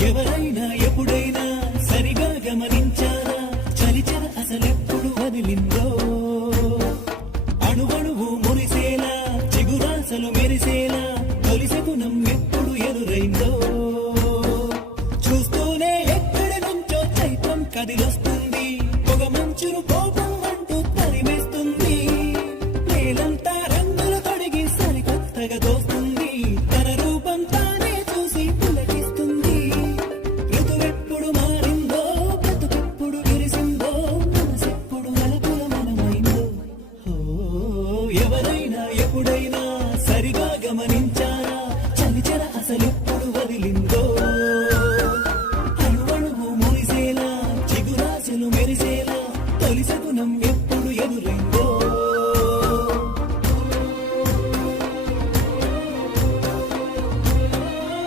ఎవరైనా ఎప్పుడైనా సరిగా గమనించారా చలిచర అసలెప్పుడు వదిలిందో అణువణువు మురిసేలా చిగురాసలు మెరిసేలా తొలిసెగుణం ఎప్పుడు ఎదురైందో చూస్తూనే ఎక్కడి నుంచో చైత్రం కదిలొస్తుంది పొగ మంచును కోపం అంటూ తరిమేస్తుంది నేలంతా రంగులు తొడిగి సరికొత్తగా దోస్తుంది తన రూపం తానే చూసి పులకిస్తుంది ఋతువెప్పుడు మారిందో బ్రతుకెప్పుడు విరిసిందో మనసెప్పుడు నలుపుల మనమైందో ఎవరైనా ఎప్పుడైనా సరిగా గమనించారా చలిచర అసలెప్పుడు వదిలిందో